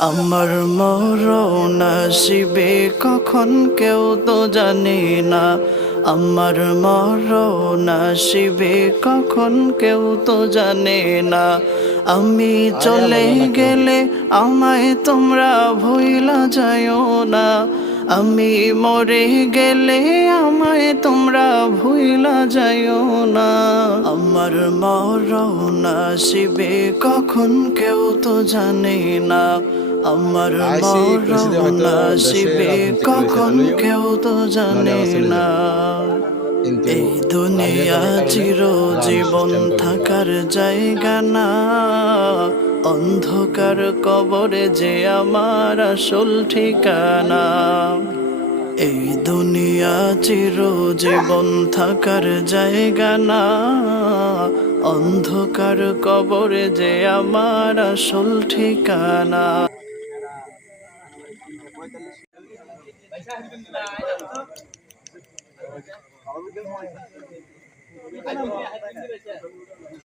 আমার মরণ আসিবে কখন কেউ তো জানে না। আমার মরণ আসিবে কখন কেউ তো জানে না। আমি আরে চলে বলবো না কেউ। গেলে আমায় তোমরা ভুইলা যাইও না। আমি মরে গেলে আমায় তোমরা ভুইলা যাইও না। আমার মরণ আসিবে কখন কেউ তো জানে না। আমার আইসি কইছি যে মরণ হয়তো দেশে আসিবে রাজনীতি করে কখন সেটেল হইও, কেউ তো নাহলে জানে আবার চলে না। যাবো। কিন্তু এই রাজনীতি দুনিয়া করার কারণে চিরজীবন সিস্টেম করবো না। থাকার জায়গা না। অন্ধকার কবরে যে আমার আসল ঠিকানা। এই দুনিয়া চিরজীবন থাকার জায়গা না। অন্ধকার কবরে যে আমার আসল ঠিকানা।